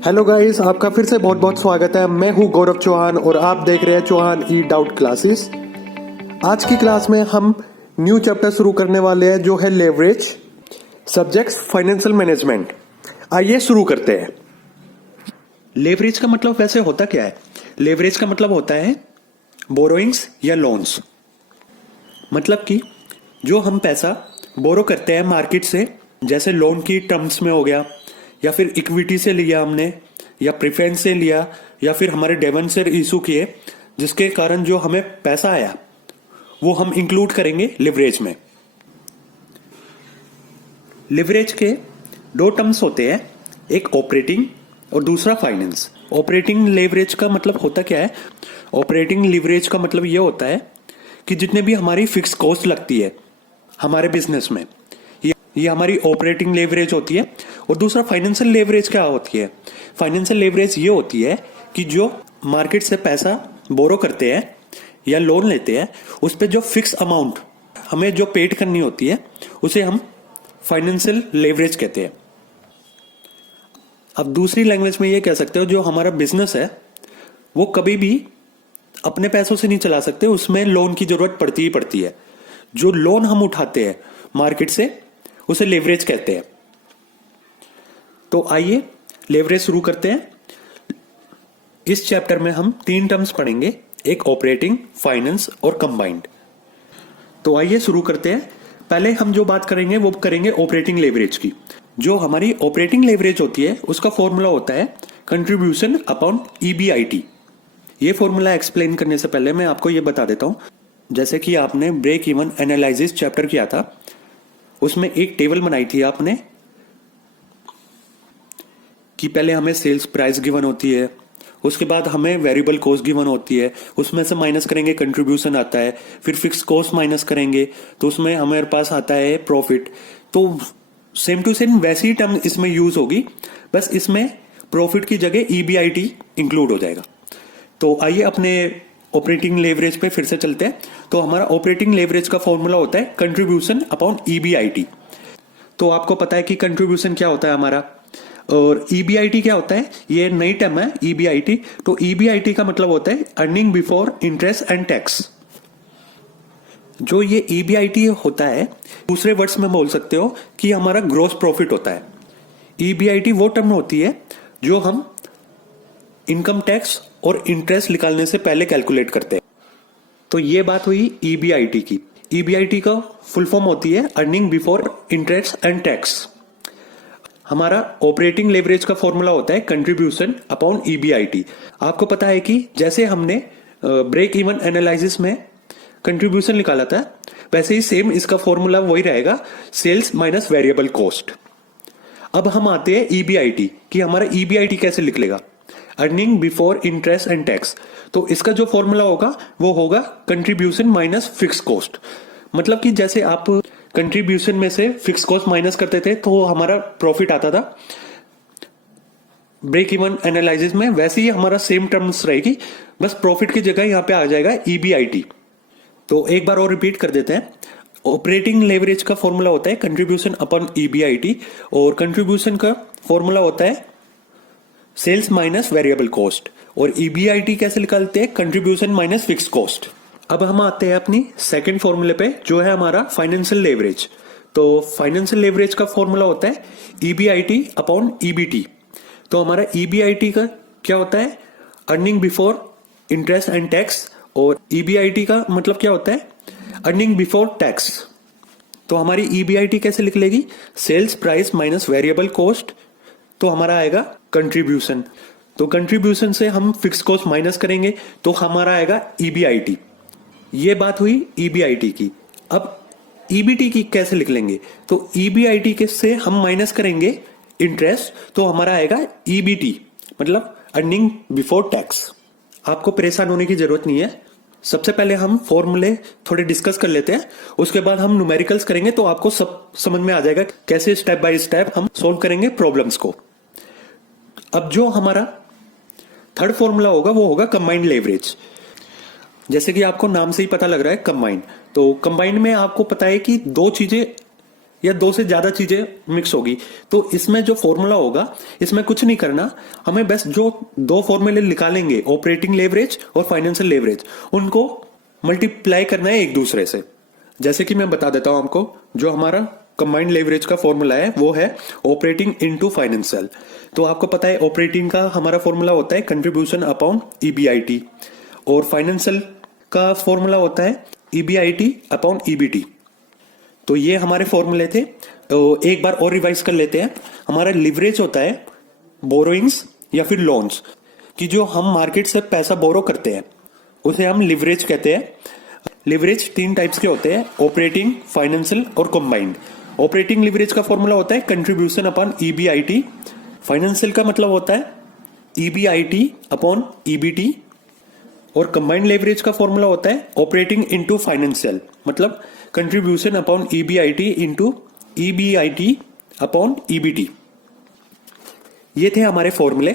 Hello guys, आपका फिर से बहुत बहुत स्वागत है। मैं हूं गौरव चौहान और आप देख रहे हैं चौहान ई डाउट क्लासेस। आज की क्लास में हम न्यू चैप्टर शुरू करने वाले हैं जो है लेवरेज, सब्जेक्ट्स फाइनेंशियल मैनेजमेंट। आइए शुरू करते हैं। लेवरेज का मतलब वैसे होता क्या है? लेवरेज का मतलब होता है बोरोइंग्स या लोन्स। मतलब कि जो हम पैसा बोरो करते हैं मार्केट से, जैसे लोन की टर्म्स में हो गया, या फिर इक्विटी से लिया हमने, या प्रेफरेंस से लिया, या फिर हमारे डिबेंचर इशू किए, जिसके कारण जो हमें पैसा आया वो हम इंक्लूड करेंगे लिवरेज में। लिवरेज के दो टर्म्स होते हैं, एक ऑपरेटिंग और दूसरा फाइनेंस। ऑपरेटिंग लेवरेज का मतलब होता क्या है? ऑपरेटिंग लिवरेज का मतलब ये होता है कि जितने भी हमारी फिक्स कॉस्ट लगती है हमारे बिजनेस में, ये हमारी ऑपरेटिंग लेवरेज होती है। और दूसरा फाइनेंशियल लेवरेज क्या होती है? फाइनेंशियल लेवरेज ये होती है कि जो मार्केट से पैसा बोरो करते हैं या लोन लेते हैं, उस पर जो फिक्स अमाउंट हमें जो पेड करनी होती है उसे हम फाइनेंशियल लेवरेज कहते हैं। अब दूसरी लैंग्वेज में ये कह सकते हो, जो हमारा बिजनेस है वो कभी भी अपने पैसों से नहीं चला सकते, उसमें लोन की जरूरत पड़ती ही पड़ती है। जो लोन हम उठाते हैं मार्केट से उसे लेवरेज कहते हैं। तो आइए लेवरेज शुरू करते हैं। इस चैप्टर में हम 3 टर्म्स पढ़ेंगे, एक ऑपरेटिंग, फाइनेंस और कंबाइंड। तो आइए शुरू करते हैं। पहले हम जो बात करेंगे वो करेंगे ऑपरेटिंग लेवरेज की। जो हमारी ऑपरेटिंग लेवरेज होती है उसका फॉर्मूला होता है कंट्रीब्यूशन अपॉन ईबीआईटी। ये फॉर्मूला एक्सप्लेन करने से पहले मैं आपको ये बता देता हूं, जैसे कि आपने ब्रेक इवन एनालिसिस चैप्टर किया था, उसमें एक टेबल बनाई थी आपने कि पहले हमें सेल्स प्राइस गिवन होती है, उसके बाद हमें वेरिएबल कॉस्ट गिवन होती है, उसमें से माइनस करेंगे कंट्रीब्यूशन आता है, फिर फिक्स कॉस्ट माइनस करेंगे तो उसमें हमारे पास आता है प्रॉफिट। तो सेम टू सेम वैसी ही टर्म इसमें यूज होगी, बस इसमें प्रॉफिट की जगह ईबीआईटी इंक्लूड हो जाएगा। तो आइए अपने ऑपरेटिंग लेवरेज पे फिर से चलते हैं। तो हमारा ऑपरेटिंग लेवरेज का फॉर्मूला होता है कंट्रीब्यूशन अपॉन ईबीआईटी। तो आपको पता है कि कंट्रीब्यूशन क्या होता है हमारा, और ईबीआईटी क्या होता है? ये नई टर्म है ईबीआईटी। तो ईबीआईटी का मतलब होता है earning before interest and tax. जो ये ईबीआईटी होता है, दूसरे वर्ड्स में बोल सकते हो कि हमारा ग्रॉस प्रॉफिट होता है। ईबीआईटी वो टर्म होती है जो हम इनकम टैक्स और इंटरेस्ट निकालने से पहले कैलकुलेट करते हैं। तो ये बात हुई ईबीआईटी की। ईबीआईटी का फुल फॉर्म होती है earning before interest and tax. हमारा ऑपरेटिंग लेवरेज का फॉर्मूला होता है कंट्रीब्यूशन अपॉन ईबीआईटी। आपको पता है कि जैसे हमने ब्रेक इवन एनालिसिस में कंट्रीब्यूशन निकाला था, वैसे ही सेम इसका फॉर्मूला वही रहेगा, सेल्स माइनस वेरिएबल कॉस्ट। अब हम आते हैं ईबीआईटी कि हमारा ईबीआईटी कैसे निकलेगा, earning before interest and tax. तो इसका जो फॉर्मूला होगा वो होगा कंट्रीब्यूशन माइनस फिक्स कॉस्ट। मतलब कि जैसे आप कंट्रीब्यूशन में से फिक्स कॉस्ट माइनस करते थे तो हमारा प्रॉफिट आता था ब्रेक इवन एनालिसिस में, वैसे ही हमारा सेम टर्म्स रहेगी, बस प्रॉफिट की जगह यहां पे आ जाएगा ईबीआईटी। तो एक बार और रिपीट कर देते हैं। ऑपरेटिंग लेवरेज का फॉर्मूला होता है कंट्रीब्यूशन अपॉन ईबीआईटी, और कंट्रीब्यूशन का फॉर्मूला होता है सेल्स माइनस वेरिएबल कॉस्ट, और ईबीआईटी कैसे निकालते हैं? Contribution minus fix cost. अब हम आते हैं अपनी सेकंड फॉर्मूले पे जो है हमारा फाइनेंशियल लेवरेज। तो फाइनेंशियल लेवरेज का फॉर्मूला होता है ईबीआईटी अपॉन ईबीटी। तो हमारा ईबीआईटी का क्या होता है? Earning before interest and tax, और ईबीआईटी का मतलब क्या होता है? Earning before tax. तो हमारी ईबीआईटी कैसे निकलेगी? Sales price minus variable cost, तो हमारा आएगा कंट्रीब्यूशन। तो कंट्रीब्यूशन से हम फिक्स कॉस्ट माइनस करेंगे तो हमारा आएगा ईबीआईटी। ये बात हुई ईबीआईटी की। अब ईबीटी की कैसे लिख लेंगे? तो ईबीआईटी के से हम माइनस करेंगे इंटरेस्ट, तो हमारा आएगा ईबीटी, मतलब अर्निंग बिफोर टैक्स। आपको परेशान होने की जरूरत नहीं है। सबसे पहले हम फॉर्मूले थोड़े डिस्कस कर लेते हैं, उसके बाद हम न्यूमेरिकल्स करेंगे तो आपको सब समझ में आ जाएगा कैसे स्टेप बाय स्टेप हम सोल्व करेंगे प्रॉब्लम्स को। अब जो हमारा थर्ड फॉर्मूला होगा वो होगा कंबाइंड लेवरेज। जैसे कि आपको नाम से ही पता लग रहा है कंबाइंड, तो कंबाइंड में आपको पता है कि दो चीजें या दो से ज्यादा चीजें मिक्स होगी। तो इसमें जो फॉर्मूला होगा, इसमें कुछ नहीं करना, हमें बस जो दो फॉर्मूले निकालेंगे ऑपरेटिंग लेवरेज और फाइनेंशियल लेवरेज, उनको मल्टीप्लाई करना है एक दूसरे से। जैसे कि मैं बता देता हूं आपको, जो हमारा कंबाइंड लेवरेज का फॉर्मूला है वो है ऑपरेटिंग इनटू फाइनेंशियल। तो आपको पता है ऑपरेटिंग का हमारा फॉर्मूला होता है कंट्रीब्यूशन अपॉन ईबीआईटी, और फाइनेंशियल का फॉर्मूला होता है ईबीआईटी अपॉन ईबीटी। तो ये हमारे फॉर्मूले थे। तो एक बार और रिवाइज कर लेते हैं। हमारा लिवरेज होता है बोरोइंग्स या फिर लोन्स, कि जो हम मार्केट से पैसा बोरो करते हैं उसे हम लिवरेज कहते हैं। लिवरेज तीन टाइप्स के होते हैं, ऑपरेटिंग, फाइनेंशियल और कंबाइंड। ऑपरेटिंग लिवरेज का फॉर्मूला होता है कंट्रीब्यूशन अपॉन ईबीआईटी। फाइनेंशियल का मतलब होता है ईबीआईटी अपॉन ईबीटी। और कंबाइंड लेवरेज का फॉर्मूला होता है ऑपरेटिंग इनटू फाइनेंशियल, मतलब contribution upon EBIT into EBIT upon EBT. ये थे हमारे फॉर्मूले।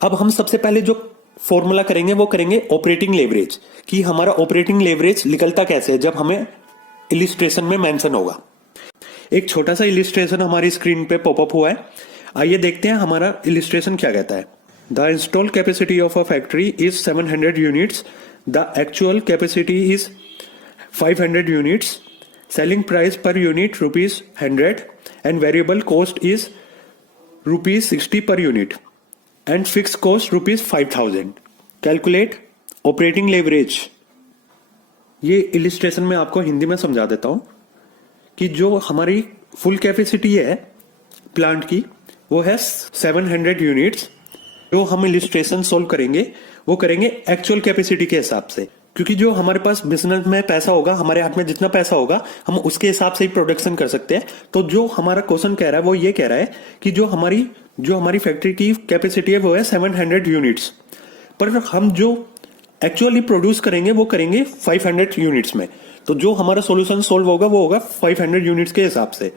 अब हम सबसे पहले जो फॉर्मूला करेंगे वो करेंगे ऑपरेटिंग लेवरेज, कि हमारा ऑपरेटिंग लेवरेज निकलता कैसे है, जब हमें इलिस्ट्रेशन में मेंशन होगा। एक छोटा सा इलिस्ट्रेशन हमारी स्क्रीन पे पॉपअप हुआ है, आइए देखते हैं हमारा इलिस्ट्रेशन क्या कहता है। The install capacity of a factory is 700 units, the actual capacity is 500 units, selling price per unit ₹100 and variable cost is ₹60 per unit and fixed cost ₹5,000. Calculate operating leverage. ये इलिस्ट्रेशन में आपको हिंदी में समझा देता हूं कि जो हमारी फुल कैपेसिटी है प्लांट की वो है 700 यूनिट्स। जो हम इलिस्ट्रेशन सोल्व करेंगे वो करेंगे एक्चुअल कैपेसिटी के हिसाब से, क्योंकि जो हमारे पास बिजनेस में पैसा होगा, हमारे हाथ में जितना पैसा होगा हम उसके हिसाब से ही प्रोडक्शन कर सकते हैं। तो जो हमारा क्वेश्चन कह रहा है वो ये कह रहा है कि जो हमारी फैक्ट्री की कैपेसिटी है वो है 700 यूनिट्स, पर हम जो एक्चुअली प्रोड्यूस करेंगे वो करेंगे 500 यूनिट्स में। तो जो हमारा सॉल्यूशन सोल्व होगा वो होगा 500 यूनिट्स के हिसाब से।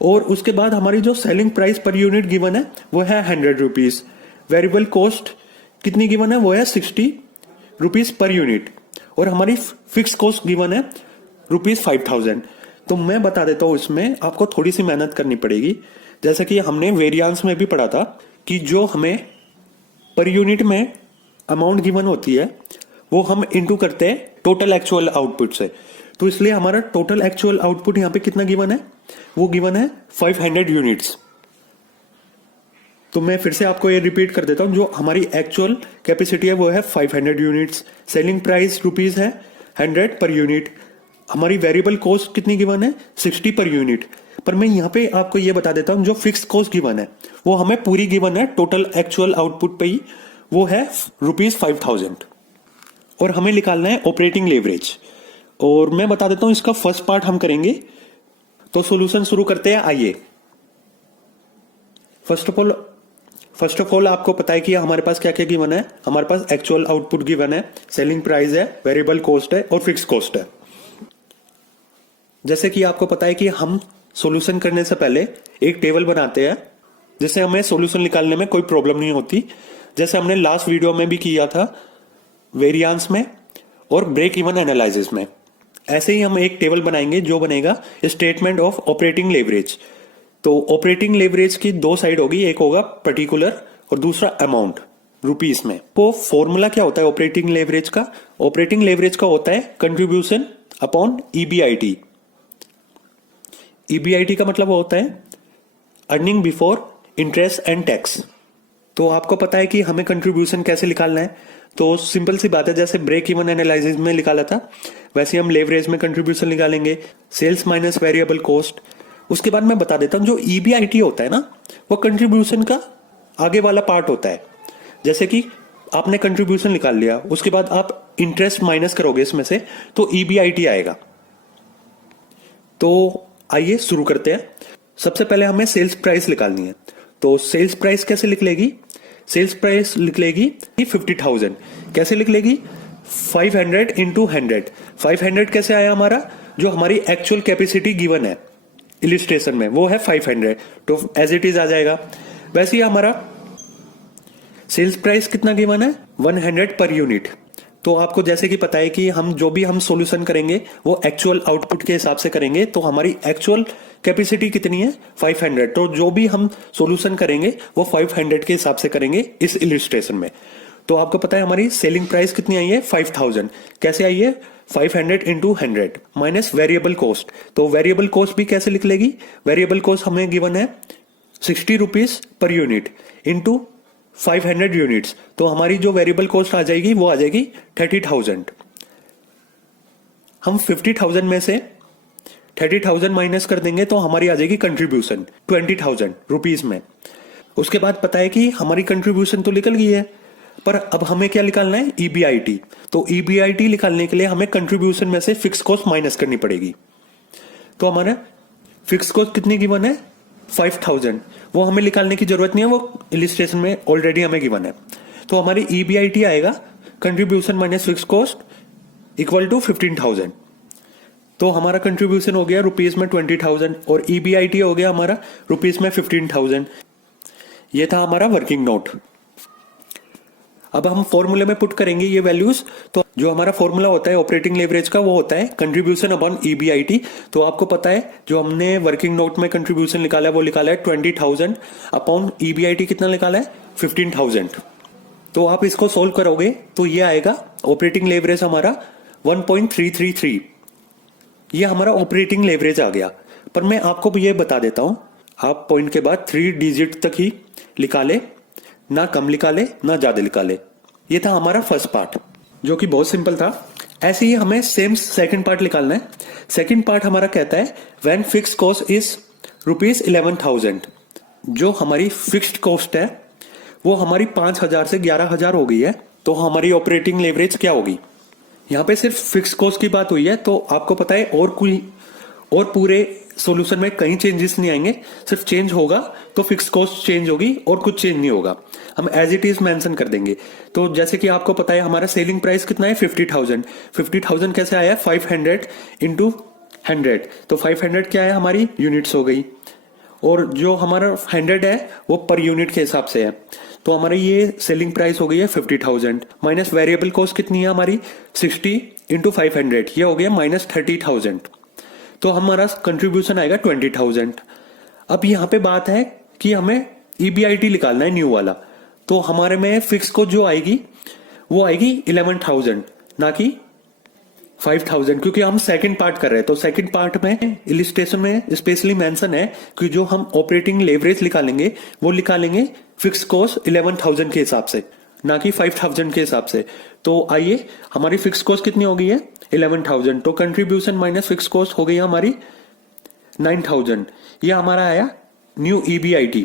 और उसके बाद हमारी जो selling price per unit given है वो है ₹100। वेरिएबल कॉस्ट कितनी गिवन है वो है ₹60 पर यूनिट, और हमारी फिक्स कॉस्ट गिवन है ₹5,000। तो मैं बता देता हूं, इसमें आपको थोड़ी सी मेहनत करनी पड़ेगी। जैसा कि हमने वेरिएंस में भी पढ़ा था कि जो हमें पर यूनिट में अमाउंट गिवन होती है वो हम इनटू करते हैं टोटल एक्चुअल आउटपुट से। तो इसलिए हमारा टोटल एक्चुअल आउटपुट यहां पे कितना गिवन है, वो गिवन है 500 यूनिट्स। तो मैं फिर से आपको ये रिपीट कर देता हूं, जो हमारी एक्चुअल कैपेसिटी है वो है 500 यूनिट्स, सेलिंग प्राइस रुपीज है 100 पर यूनिट, हमारी वेरिएबल कॉस्ट कितनी गिवन है 60 पर यूनिट। पर मैं यहाँ पे आपको ये बता देता हूं, जो फिक्स कॉस्ट गिवन है वो हमें पूरी गिवन है टोटल एक्चुअल आउटपुट पे ही, वो है ₹5,000। और हमें निकालना है ऑपरेटिंग लेवरेज। और मैं बता देता हूं इसका फर्स्ट पार्ट हम करेंगे। तो सॉल्यूशन शुरू करते हैं, आइए। फर्स्ट ऑफ ऑल आपको पता है कि हमारे पास क्या क्या गिवन है। हमारे पास एक्चुअल आउटपुट गिवन है, सेलिंग प्राइस है, वेरिएबल कॉस्ट है और फिक्स कॉस्ट है। जैसे कि आपको पता है कि हम सॉल्यूशन करने से पहले एक टेबल बनाते हैं, जिससे हमें सॉल्यूशन निकालने में कोई प्रॉब्लम नहीं होती। जैसे हमने लास्ट वीडियो में भी किया था वेरिएंस में और ब्रेक इवन एनालिसिस में, ऐसे ही हम एक टेबल बनाएंगे जो बनेगा स्टेटमेंट ऑफ ऑपरेटिंग लेवरेज। तो ऑपरेटिंग लेवरेज की दो साइड होगी, एक होगा पर्टिकुलर और दूसरा अमाउंट रुपीस में। तो फॉर्मूला क्या होता है ऑपरेटिंग लेवरेज का? ऑपरेटिंग लेवरेज का होता है कंट्रीब्यूशन अपॉन ईबीआईटी। ईबीआईटी का मतलब होता है earning before interest and tax. तो आपको पता है कि हमें कंट्रीब्यूशन कैसे निकालना है। तो सिंपल सी बात है, जैसे ब्रेक इवन एनालिसिस में निकाला था वैसे हम लेवरेज में कंट्रीब्यूशन निकालेंगे, सेल्स माइनस वेरिएबल कॉस्ट। उसके बाद मैं बता देता हूं, जो ईबीआईटी होता है ना, वो कंट्रीब्यूशन का आगे वाला पार्ट होता है। जैसे कि आपने कंट्रीब्यूशन निकाल लिया, उसके बाद आप इंटरेस्ट माइनस करोगे इसमें से, तो ईबीआईटी आएगा। तो आइए शुरू करते हैं। सबसे पहले हमें सेल्स प्राइस निकालनी है। तो सेल्स प्राइस कैसे लिख लेगी? सेल्स प्राइस लिख लेगी 50,000। कैसे लिख लेगी? 500 इंटू 100। 500 कैसे आया हमारा? जो हमारी एक्चुअल कैपेसिटी गिवन है इलिस्ट्रेशन में वो है 500, तो एज इट इज आ जाएगा। वैसे ही हमारा सेल्स प्राइस कितना गिवन है? 100 पर यूनिट। तो आपको जैसे कि पता है कि हम जो भी हम सॉल्यूशन करेंगे वो एक्चुअल आउटपुट के हिसाब से करेंगे, तो हमारी एक्चुअल कैपेसिटी कितनी है 500, तो जो भी हम सॉल्यूशन करेंगे वो 500 के हिसाब से करेंगे इस इलिस्ट्रेशन में। तो आपको पता है हमारी सेलिंग प्राइस कितनी आई है 5000, कैसे आई है 500 इंटू 100 माइनस वेरिएबल कॉस्ट। तो वेरिएबल कॉस्ट भी कैसे लिख लेगी, वेरिएबल कॉस्ट हमें गिवन है 60 rupees per unit into 500 units, तो हमारी जो वेरिएबल कॉस्ट आ जाएगी वो आ जाएगी 30,000। हम 50,000 में से 30,000 माइनस कर देंगे तो हमारी आ जाएगी कंट्रीब्यूशन 20,000 रुपीज में। उसके बाद पता है कि हमारी कंट्रीब्यूशन तो निकल गई है, पर अब हमें क्या निकालना है ईबीआईटी। तो ईबीआईटी निकालने के लिए हमें कंट्रीब्यूशन में से फिक्स कॉस्ट माइनस करनी पड़ेगी। तो हमारा फिक्स कॉस्ट कितनी गिवन है 5,000, वो हमें निकालने की जरूरत नहीं है, वो इलिस्ट्रेशन में ऑलरेडी हमें गिवन है। तो हमारी ईबीआईटी आएगा contribution minus fix cost equal to 15,000। तो हमारा कंट्रीब्यूशन हो गया रुपीज में 20,000 और ईबीआईटी हो गया हमारा रुपीज में 15,000। ये था हमारा वर्किंग नोट। अब हम फॉर्मूले में पुट करेंगे ये वैल्यूज। तो जो हमारा फॉर्मूला होता है ऑपरेटिंग लेवरेज का वो होता है कंट्रीब्यूशन अपॉन ईबीआईटी। तो आपको पता है जो हमने वर्किंग नोट में कंट्रीब्यूशन निकाला है वो निकाला है 20,000 अपॉन ईबीआईटी कितना निकाला है 15,000। तो आप इसको सोल्व करोगे तो ये आएगा ऑपरेटिंग लेवरेज हमारा 1.333। ये हमारा ऑपरेटिंग लेवरेज आ गया। पर मैं आपको ये बता देता हूं, आप पॉइंट के बाद 3 डिजिट तक ही निकाले, ना कम निकाले ना ज्यादा निकाले। ये था हमारा फर्स्ट पार्ट जो कि बहुत सिंपल था। ऐसे ही हमें सेम सेकंड पार्ट निकालना है। सेकंड पार्ट हमारा कहता है when fix cost is rupees 11,000, जो हमारी फिक्स्ड कॉस्ट है वो हमारी 5,000 से 11,000 हो गई है, तो हमारी ऑपरेटिंग लेवरेज क्या होगी। यहाँ पे सिर्फ फिक्स कॉस्ट की बात हुई है, तो आपको पता है और पूरे सॉल्यूशन में कहीं चेंजेस नहीं आएंगे, सिर्फ चेंज होगा तो फिक्स कॉस्ट चेंज होगी और कुछ चेंज नहीं होगा। हम एज इट इज मेंशन कर देंगे। तो जैसे कि आपको पता है हमारा सेलिंग प्राइस कितना है 50,000। 50,000 कैसे आया 500 इंटू 100, तो 500 क्या है हमारी यूनिट्स हो गई, और जो हमारा 100 है वो पर यूनिट के हिसाब से है। तो हमारी ये सेलिंग प्राइस हो गई है 50,000 माइनस वेरिएबल कॉस्ट कितनी है हमारी 60 इंटू 500, ये हो गया माइनस 30,000। तो हमारा कंट्रीब्यूशन आएगा 20,000। अब यहाँ पे बात है कि हमें ईबीआईटी निकालना है न्यू वाला। तो हमारे में फिक्स कॉस्ट जो आएगी वो आएगी 11,000 ना कि 5,000, क्योंकि हम सेकंड पार्ट कर रहे हैं। तो सेकंड पार्ट में इलिस्ट्रेशन में स्पेशली मेंशन है कि जो हम ऑपरेटिंग लेवरेज निकालेंगे वो निकालेंगे फिक्स कॉस्ट 11,000 के हिसाब से, ना कि 5,000 के हिसाब से। तो आइए हमारी फिक्स कॉस्ट कितनी हो गई है 11,000, तो कंट्रीब्यूशन माइनस फिक्स कॉस्ट हो गई हमारी 9,000। ये हमारा आया न्यू ईबीआईटी।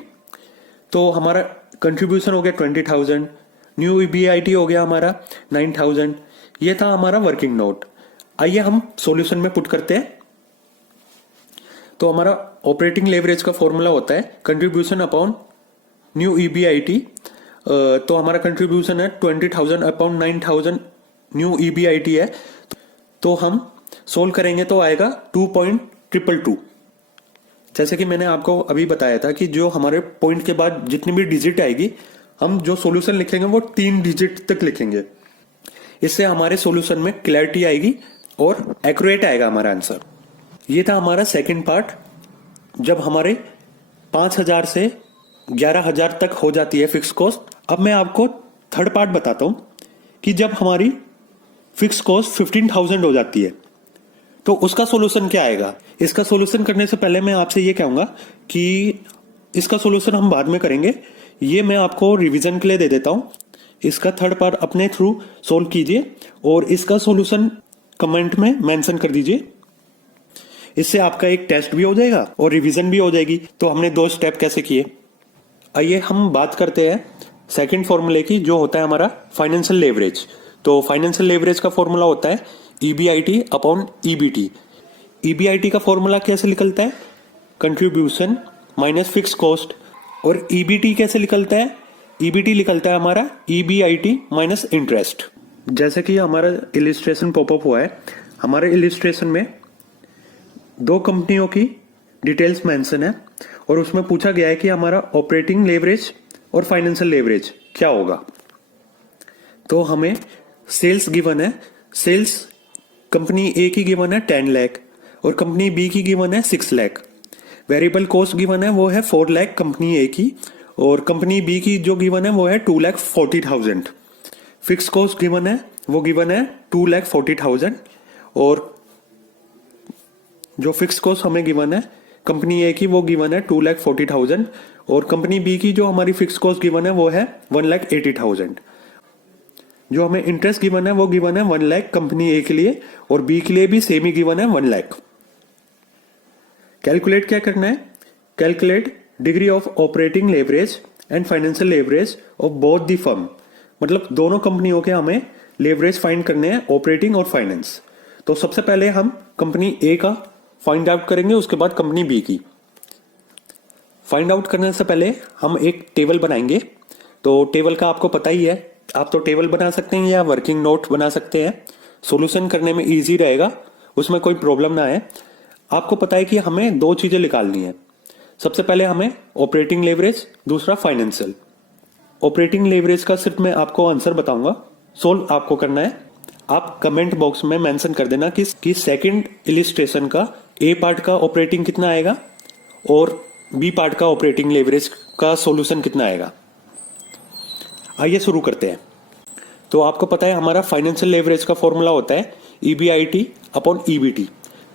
तो हमारा कंट्रीब्यूशन हो गया 20,000, न्यू ईबीआईटी हो गया हमारा 9,000। ये था हमारा वर्किंग नोट। आइए हम सॉल्यूशन में पुट करते हैं। तो हमारा ऑपरेटिंग लेवरेज का फॉर्मूला होता है कंट्रीब्यूशन अपॉन न्यू ईबीआईटी। तो हमारा कंट्रीब्यूशन है 20,000 अपॉन 9,000 न्यू ईबीआईटी है। तो हम सोल्व करेंगे तो आएगा 2.222। जैसे कि मैंने आपको अभी बताया था कि जो हमारे पॉइंट के बाद जितनी भी डिजिट आएगी हम जो सॉल्यूशन लिखेंगे वो 3 डिजिट तक लिखेंगे। इससे हमारे सॉल्यूशन में क्लैरिटी आएगी और एक्यूरेट आएगा हमारा आंसर। ये था हमारा सेकंड पार्ट, जब हमारे 5,000 से 11,000 तक हो जाती है फिक्स कॉस्ट। अब मैं आपको थर्ड पार्ट बताता हूं कि जब हमारी फिक्स कॉस्ट 15,000 हो जाती है तो उसका सॉल्यूशन क्या आएगा। इसका सॉल्यूशन करने से पहले मैं आपसे ये कहूंगा कि इसका सॉल्यूशन हम बाद में करेंगे, ये मैं आपको रिवीजन के लिए दे देता हूं। इसका थर्ड पार्ट अपने थ्रू सोल्व कीजिए और इसका सॉल्यूशन कमेंट में मेंशन कर दीजिए। इससे आपका एक टेस्ट भी हो जाएगा और रिवीजन भी हो जाएगी। तो हमने 2 स्टेप कैसे किए, आइए हम बात करते हैं सेकंड फॉर्मूले की, जो होता है हमारा फाइनेंशियल लेवरेज। तो फाइनेंशियल लेवरेज का फॉर्मूला होता है ईबीआईटी अपॉन ईबीटी। ईबीआईटी का फॉर्मूला कैसे निकलता है कंट्रीब्यूशन माइनस फिक्स कॉस्ट, और ईबीटी कैसे निकलता है, ईबीटी निकलता है हमारा ईबीआईटी माइनस इंटरेस्ट। जैसे कि हमारा इलिस्ट्रेशन पॉपअप हुआ है, हमारे इलिस्ट्रेशन में 2 कंपनियों की डिटेल्स मेंशन है और उसमें पूछा गया है कि हमारा ऑपरेटिंग लेवरेज और फाइनेंशियल लेवरेज क्या होगा। तो हमें सेल्स गिवन है, सेल्स कंपनी ए की गिवन है 10 लाख और कंपनी बी की गिवन है 6 लाख। वेरिएबल कॉस्ट गिवन है वो है 4 लाख कंपनी ए की और कंपनी बी की जो गिवन है वो है 2,40,000। फिक्स कॉस्ट गिवन है वो गिवन है 2,40,000 और जो फिक्स कॉस्ट हमें गिवन है कंपनी ए की वो गिवन है 2,40,000 और कंपनी बी की जो हमारी फिक्स कॉस्ट गिवन है वो है 1,80,000। जो हमें इंटरेस्ट गिवन है वो गिवन है 1 लाख कंपनी ए के लिए और बी के लिए भी सेम ही गिवन है 1 लाख। कैलकुलेट क्या करना है? Calculate degree of operating leverage and financial leverage of both the firm. मतलब दोनों कंपनियों के हमें लेवरेज फाइंड करने हैं, ऑपरेटिंग और फाइनेंस। तो सबसे पहले हम कंपनी ए का फाइंड आउट करेंगे, उसके बाद कंपनी बी की। फाइंड आउट करने से पहले हम एक टेबल बनाएंगे। तो टेबल का आपको पता ही है, आप तो टेबल बना सकते हैं या वर्किंग नोट बना सकते हैं, सॉल्यूशन करने में इजी रहेगा, उसमें कोई प्रॉब्लम ना है। आपको पता है कि हमें दो चीजें निकालनी है। सबसे पहले हमें ऑपरेटिंग लेवरेज, दूसरा फाइनेंशियल। ऑपरेटिंग लेवरेज का सिर्फ मैं आपको आंसर बताऊंगा, सोल्व आपको करना है। आप कमेंट बॉक्स में मेंशन कर देना कि सेकंड इलिस्ट्रेशन का ए पार्ट का ऑपरेटिंग कितना आएगा और बी पार्ट का ऑपरेटिंग लेवरेज का सॉल्यूशन कितना आएगा। आइए शुरू करते हैं। तो आपको पता है हमारा फाइनेंशियल लेवरेज का फॉर्मूला होता है EBIT अपॉन EBT।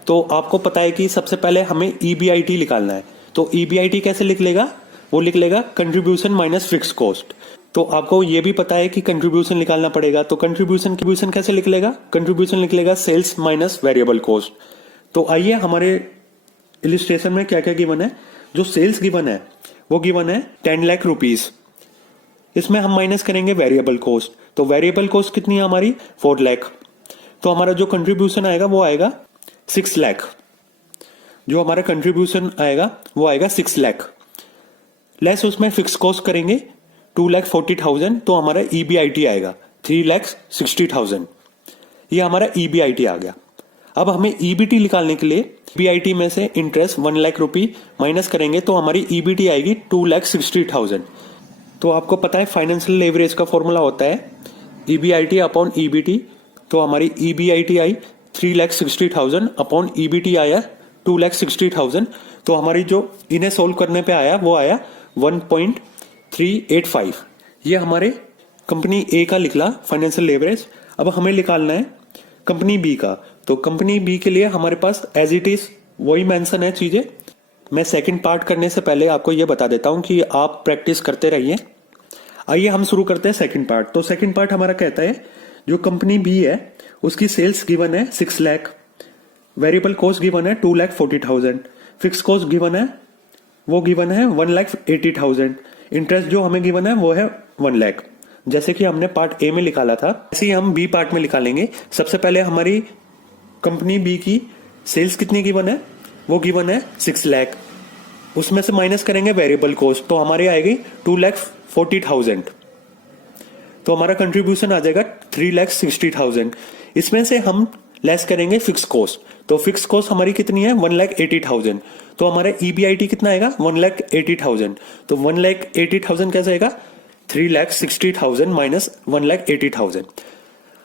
तो आपको पता है कि सबसे पहले हमें EBIT निकालना है। तो EBIT कैसे लिख लेगा? वो लिख लेगा कंट्रीब्यूशन माइनस फिक्स कॉस्ट। तो आपको ये भी पता है कि कंट्रीब्यूशन निकालना पड़ेगा, तो कंट्रीब्यूशन कैसे लिख लेगा? कंट्रीब्यूशन लिख लेगा सेल्स माइनस वेरिएबल कॉस्ट। तो आइए हमारे इलिस्ट्रेशन में क्या क्या गिवन है। जो सेल्स गिवन है वो गिवन है 10 लाख रुपीज। इसमें हम माइनस करेंगे वेरिएबल कॉस्ट। तो वेरिएबल कॉस्ट कितनी है हमारी? 4 लाख। तो हमारा जो कंट्रीब्यूशन आएगा वो आएगा 6 लाख। जो हमारा कंट्रीब्यूशन आएगा वो आएगा 6 लाख। लेस उसमें फिक्स कॉस्ट करेंगे 2,40,000, तो हमारा EBIT आएगा 3,60,000। ये हमारा EBIT आ गया। अब हमें EBT निकालने के लिए EBIT में से इंटरेस्ट 1 लाख रुपी माइनस करेंगे तो हमारी EBT आएगी 2,60,000। तो आपको पता है फाइनेंशियल लेवरेज का फॉर्मूला होता है EBIT अपॉन EBT। तो हमारी EBIT आई 3,60,000 अपॉन EBT आया 2,60,000। तो हमारी जो इन्हें सोल्व करने पे आया वो आया 1.385। ये हमारे कंपनी ए का निकला फाइनेंशियल लेवरेज। अब हमें निकालना है कंपनी बी का। तो कंपनी बी के लिए हमारे पास एज इट इज वही मेंशन है चीजें। मैं सेकंड पार्ट करने से पहले आपको ये बता देता हूं कि आप प्रैक्टिस करते रहिए। आइए हम शुरू करते हैं सेकंड पार्ट। तो सेकंड पार्ट हमारा कहता है जो कंपनी बी है उसकी सेल्स गिवन है 6 लाख, वेरिएबल कॉस्ट गिवन है 2,40,000, फिक्स कॉस्ट गिवन है वो गिवन है 1,80,000, इंटरेस्ट जो हमें गिवन है वो है 1 लाख। जैसे कि हमने पार्ट ए में निकाला था ऐसे ही हम बी पार्ट में निकालेंगे। सबसे पहले हमारी कंपनी बी की सेल्स कितनी गिवन है? वो गिवन है 6 लाख। उसमें से माइनस करेंगे वेरिएबल कॉस्ट तो हमारी आएगी 2,40,000। तो हमारा कंट्रीब्यूशन आ जाएगा 3,60,000। इसमें से हम लेस करेंगे फिक्स कॉस्ट। तो फिक्स कॉस्ट हमारी कितनी है? 1,80,000। तो हमारा EBIT कितना आएगा? 1,80,000। तो 1,80,000 कैसे आएगा? 3,60,000 माइनस 1,80,000।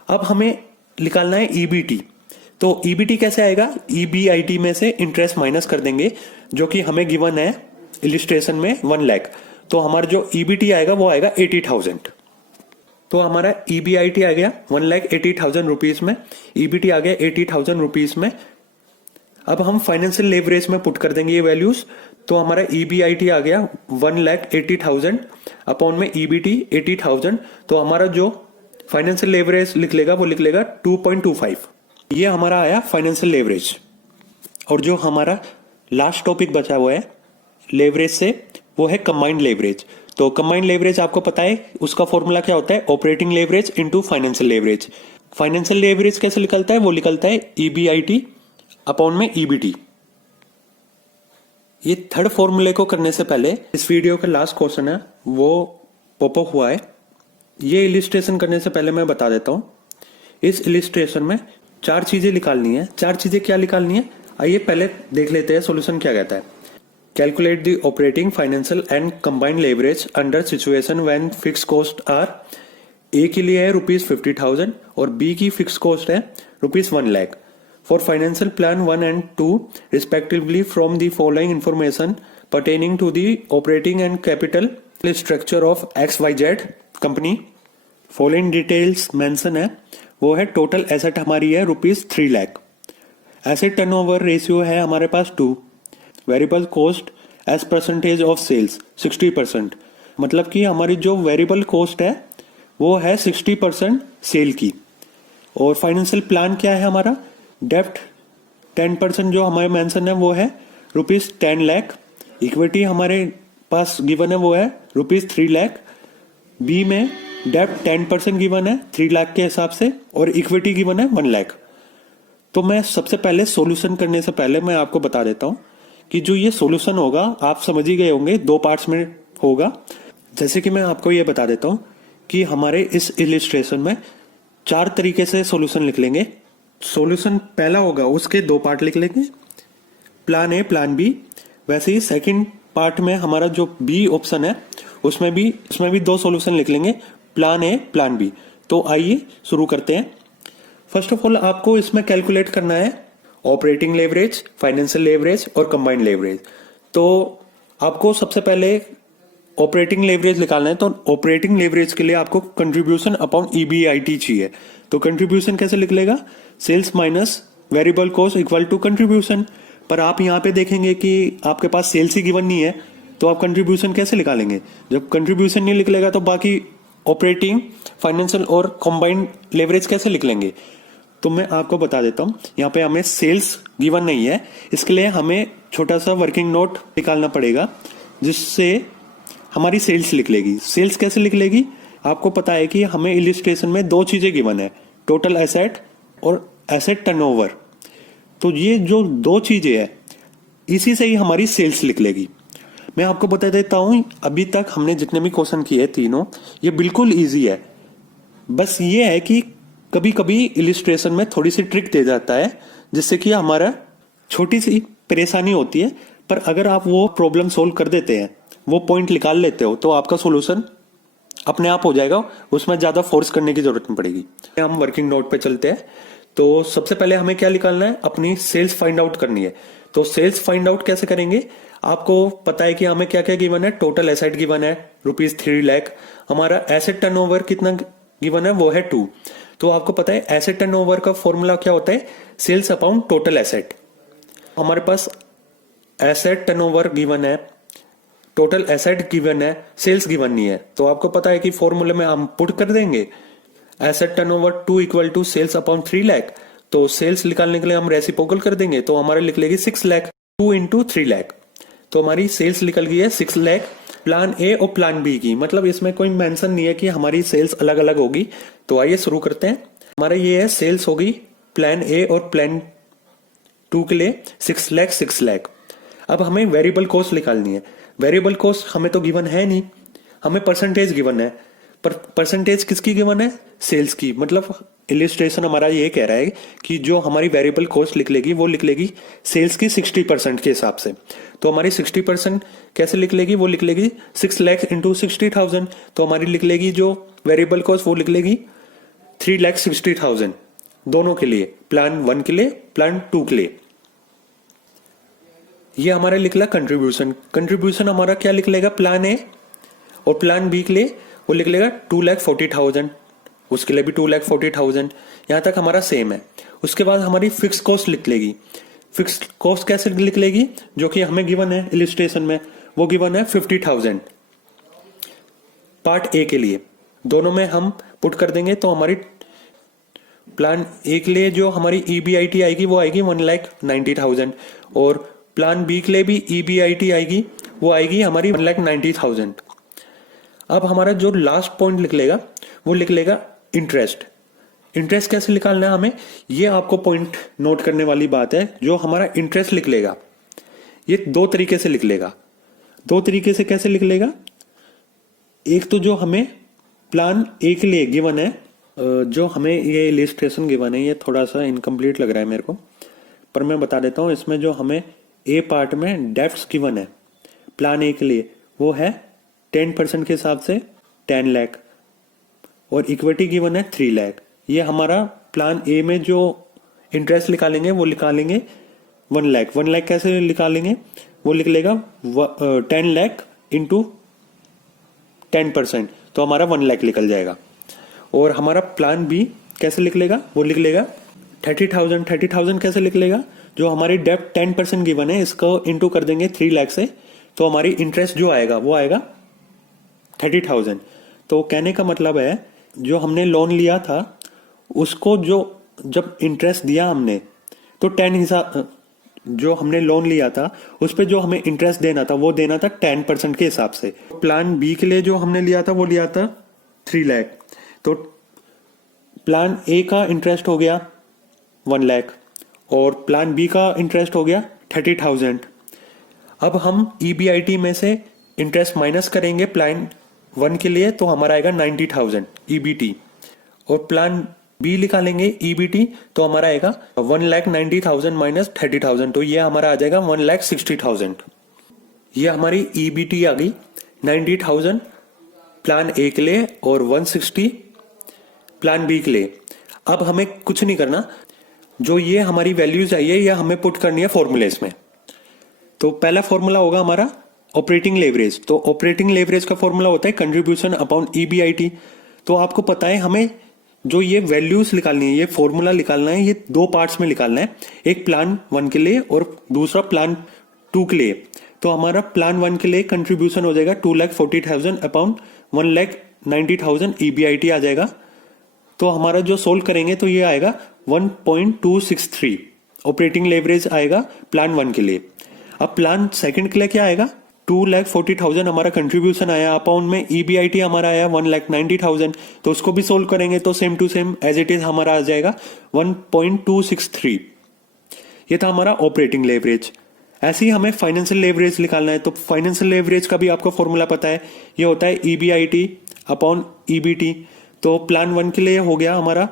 अब हमें निकालना है EBT। तो EBT कैसे आएगा? EBIT में से इंटरेस्ट माइनस कर देंगे जो कि हमें गिवन है इलिस्ट्रेशन में 1 लाख। तो हमारा जो EBT आएगा वो आएगा 80,000। तो हमारा EBIT आ गया 1,80,000 रुपीज में, EBT आ गया 80,000 रुपीज में। अब हम फाइनेंशियल लेवरेज में पुट कर देंगे ये वैल्यूज। तो हमारा EBIT आ गया 1,80,000 अपॉन में EBT 80,000। तो हमारा जो फाइनेंशियल लेवरेज लिख लेगा वो लिख लेगा 2.25। ये हमारा आया फाइनेंशियल लेवरेज। और जो हमारा लास्ट टॉपिक बचा हुआ है लेवरेज से वो है कंबाइंड लेवरेज। तो कंबाइंड लेवरेज आपको पता है उसका फॉर्मूला क्या होता है? Operating leverage into financial leverage. Financial leverage कैसे निकलता है? वो निकलता है EBIT अपॉन में EBT। ये थर्ड फॉर्मूले को करने से पहले इस वीडियो का लास्ट क्वेश्चन है वो पॉपअप हुआ है। ये इलिस्ट्रेशन करने से पहले मैं बता देता हूं इस इलिस्ट्रेशन में 4 चीजें निकालनी है। 4 चीजें क्या निकालनी है आइए पहले देख लेते हैं सॉल्यूशन क्या कहता है। Calculate the operating, financial and combined leverage under situation when fixed costs are ए के लिए है ₹50,000 और बी की फिक्स कॉस्ट है ₹1,00,000 for financial plan 1 and 2 respectively from the following information pertaining to the operating and capital structure of XYZ company. Following details mention है, वो है total asset हमारी है ₹3,00,000, एसेट टर्नओवर रेशियो है हमारे पास 2, variable cost as percentage of sales 60%, मतलब कि हमारी जो वेरिएबल कॉस्ट है वो है 60% सेल की। और फाइनेंशियल प्लान क्या है हमारा, डेप्ट 10% जो हमारे मेंशन है वो है ₹10,00,000, इक्विटी हमारे पास गिवन है वो है ₹3,00,000, बी में डेप्ट 10% गिवन है 3,00,000 के हिसाब से और इक्विटी गिवन है 1,00,000। तो मैं सबसे पहले सॉल्यूशन करने से पहले मैं आपको बता देता हूं कि जो ये सॉल्यूशन होगा आप समझ ही गए होंगे, 2 पार्ट्स में होगा। जैसे कि मैं आपको ये बता देता हूं कि हमारे इस इलिस्ट्रेशन में 4 तरीके से सॉल्यूशन लिख लेंगे। सॉल्यूशन पहला होगा उसके 2 पार्ट लिख लेंगे, प्लान ए प्लान बी। वैसे ही सेकंड पार्ट में हमारा जो बी ऑप्शन है उसमें भी 2 सॉल्यूशन लिख लेंगे, प्लान ए प्लान बी। तो आइए शुरू करते हैं। फर्स्ट ऑफ ऑल आपको इसमें कैलकुलेट करना है ऑपरेटिंग लेवरेज, फाइनेंशियल लेवरेज और कंबाइंड लेवरेज। तो आपको सबसे पहले ऑपरेटिंग लेवरेज निकालना है। तो ऑपरेटिंग लेवरेज के लिए आपको कंट्रीब्यूशन अपॉन ईबीआईटी चाहिए। तो कंट्रीब्यूशन कैसे लिख लेगा, sales minus variable cost equal to contribution. पर आप यहाँ पे देखेंगे कि आपके पास सेल्स ही गिवन नहीं है, तो आप कंट्रीब्यूशन कैसे निकालेंगे। जब कंट्रीब्यूशन नहीं निकलेगा तो बाकी ऑपरेटिंग, फाइनेंशियल और कंबाइंड लेवरेज कैसे लिख लेंगे। तो मैं आपको बता देता हूं, यहाँ पे हमें सेल्स गिवन नहीं है, इसके लिए हमें छोटा सा वर्किंग नोट निकालना पड़ेगा जिससे हमारी सेल्स लिख लेगी। सेल्स कैसे लिख लेगी, आपको पता है कि हमें इलिस्ट्रेशन में 2 चीजें गिवन है, टोटल एसेट और एसेट टर्नओवर। तो ये जो 2 चीजें है इसी से ही हमारी सेल्स लिख लेगी। मैं आपको बता देता हूं, अभी तक हमने जितने भी क्वेश्चन किए तीनों, ये बिल्कुल इजी है। बस ये है कि कभी कभी इलिस्ट्रेशन में थोड़ी सी ट्रिक दे जाता है जिससे कि हमारा छोटी सी परेशानी होती है, पर अगर आप वो प्रॉब्लम सोल्व कर देते हैं, वो पॉइंट निकाल लेते हो, तो आपका सोल्यूशन अपने आप हो जाएगा, उसमें ज्यादा फोर्स करने की जरूरत नहीं पड़ेगी। हम वर्किंग नोट पे चलते हैं। तो सबसे पहले हमें क्या निकालना है, अपनी सेल्स फाइंड आउट करनी है। तो सेल्स फाइंड आउट कैसे करेंगे, आपको पता है कि हमें क्या क्या गिवन है, टोटल एसेट गिवन है ₹3,00,000, हमारा एसेट टर्नओवर कितना गिवन है वो है 2। तो आपको पता है एसेट टर्नओवर का फॉर्मूला क्या होता है, सेल्स अपॉन टोटल एसेट। हमारे पास एसेट टर्नओवर गिवन है, टोटल एसेट गिवन है, सेल्स गिवन नहीं है। तो आपको पता है कि फॉर्मूले में हम पुट कर देंगे asset turnover 2 equal to sales upon 3,00,000। तो सेल्स निकालने के लिए हम रेसिप्रोकल कर देंगे, तो हमारे लिख लेगी 6,00,000, 2 इंटू 3,00,000। तो हमारी सेल्स निकल गई है 6,00,000। प्लान ए और प्लान बी की, मतलब इसमें कोई मेंशन नहीं है कि हमारी सेल्स अलग अलग होगी। तो आइए शुरू करते हैं। हमारा ये है सेल्स होगी प्लान ए और प्लान 2 के लिए 6,00,000 6,00,000। अब हमें वेरिएबल कॉस्ट निकालनी है। वेरिएबल कॉस्ट हमें तो गिवन है नहीं, हमें परसेंटेज गिवन है। पर परसेंटेज किसकी गिवन है, सेल्स की। मतलब इलिस्ट्रेशन हमारा ये कह रहा है कि जो हमारी वेरिएबल कॉस्ट लिख लेगी वो लिख लेगी सेल्स की 60% के हिसाब से। तो हमारी 60% कैसे लिख लेगी, वो लिख लेगी 6,00,000 इंटू 60,000। तो हमारी लिख लेगी जो वेरिएबल कॉस्ट वो लिख लेगी 3,60,000 दोनों के लिए, प्लान 1 के लिए, प्लान 2 के लिए। ये हमारा लिख ला कंट्रीब्यूशन। कंट्रीब्यूशन हमारा क्या लिख लेगा, प्लान ए और प्लान बी के लिए वो लिख लेगा 2,40,000, उसके लिए भी 2,40,000। यहां तक हमारा सेम है। उसके बाद हमारी फिक्स कॉस्ट लिख लेगी। फिक्स कॉस्ट कैसे लिख लेगी, जो कि हमें गिवन है इलिस्ट्रेशन में, वो गिवन है 50,000 पार्ट ए के लिए। दोनों में हम पुट कर देंगे तो हमारी प्लान ए के लिए जो हमारी ईबीआईटी आएगी वो आएगी 1,90,000 और प्लान बी के लिए भी ईबीआईटी आएगी, वो आएगी हमारी 1,90,000। अब हमारा जो लास्ट पॉइंट लिख लेगा वो लिख लेगा इंटरेस्ट। इंटरेस्ट कैसे निकालना है हमें, ये आपको पॉइंट नोट करने वाली बात है। जो हमारा इंटरेस्ट लिख लेगा ये 2 तरीके से लिख लेगा। 2 तरीके से कैसे लिख लेगा, एक तो जो हमें प्लान ए के लिए गिवन है, जो हमें ये इलिस्ट्रेशन गिवन है ये थोड़ा सा इनकम्प्लीट लग रहा है मेरे को, पर मैं बता देता हूं। इसमें जो हमें ए पार्ट में डेप्ट्स गिवन है प्लान ए के लिए वो है 10% के हिसाब से 10,00,000 और इक्विटी गिवन है 3 लाख। ये हमारा प्लान ए में जो इंटरेस्ट निकालेंगे वो निकालेंगे 1 लाख। 1 लाख कैसे निकालेंगे, वो लिख लेगा 10 लाख इंटू 10%, तो हमारा 1 लाख निकल जाएगा। और हमारा प्लान बी कैसे लिख लेगा, वो लिख लेगा 30,000। 30,000 कैसे लिख लेगा, जो हमारी डेप्ट 10% गिवन है इसको इंटू कर देंगे 3 लाख से, तो हमारी इंटरेस्ट जो आएगा वो आएगा 30,000। तो कहने का मतलब है जो हमने लोन लिया था उसको जो जब इंटरेस्ट दिया हमने तो 10 हिसाब, जो हमने लोन लिया था उस पर जो हमें इंटरेस्ट देना था वो देना था 10% के हिसाब से। प्लान बी के लिए जो हमने लिया था वो लिया था 3 लाख, तो प्लान ए का इंटरेस्ट हो गया 1 लाख और प्लान बी का इंटरेस्ट हो गया 30,000। अब हम EBIT में से इंटरेस्ट माइनस करेंगे प्लान 1 के लिए, तो हमारा आएगा 90,000 EBT, और प्लान बी निकालेंगे EBT तो हमारा आएगा 1,90,000 माइनस 30,000, तो ये हमारा आ जाएगा 1,60,000। ये हमारी EBT आ गई 90,000 प्लान ए के लिए और 160 प्लान बी के लिए। अब हमें कुछ नहीं करना, जो ये हमारी वैल्यूज आई है ये हमें पुट करनी है फॉर्मूलेस में। तो पहला फॉर्मूला होगा हमारा ऑपरेटिंग लेवरेज। तो ऑपरेटिंग लेवरेज का फॉर्मूला होता है कंट्रीब्यूशन अपॉन EBIT। तो आपको पता है हमें जो ये वैल्यूज निकालनी है, ये फॉर्मूला निकालना है, ये 2 पार्ट्स में निकालना है, एक प्लान 1 के लिए और दूसरा प्लान 2 के लिए। तो हमारा प्लान 1 के लिए कंट्रीब्यूशन हो जाएगा 2,40,000 अपॉन 1,90,000 EBIT आ जाएगा। तो हमारा जो सोल्व करेंगे तो ये आएगा 1.263 ऑपरेटिंग लेवरेज आएगा प्लान 1 के लिए। अब प्लान सेकंड के लिए क्या आएगा, 2,40,000 हमारा कंट्रीब्यूशन आया, अपॉन में EBIT हमारा आया 1,90,000, तो उसको भी सोल्व करेंगे तो same to same as it is हमारा आ जाएगा 1.263। ये था हमारा ऑपरेटिंग लेवरेज। ऐसे ही हमें फाइनेंशियल लेवरेज निकालना है, तो फाइनेंशियल लेवरेज का भी आपको फॉर्मूला पता है, ये होता है EBIT अपॉन EBT। तो प्लान 1 के लिए हो गया हमारा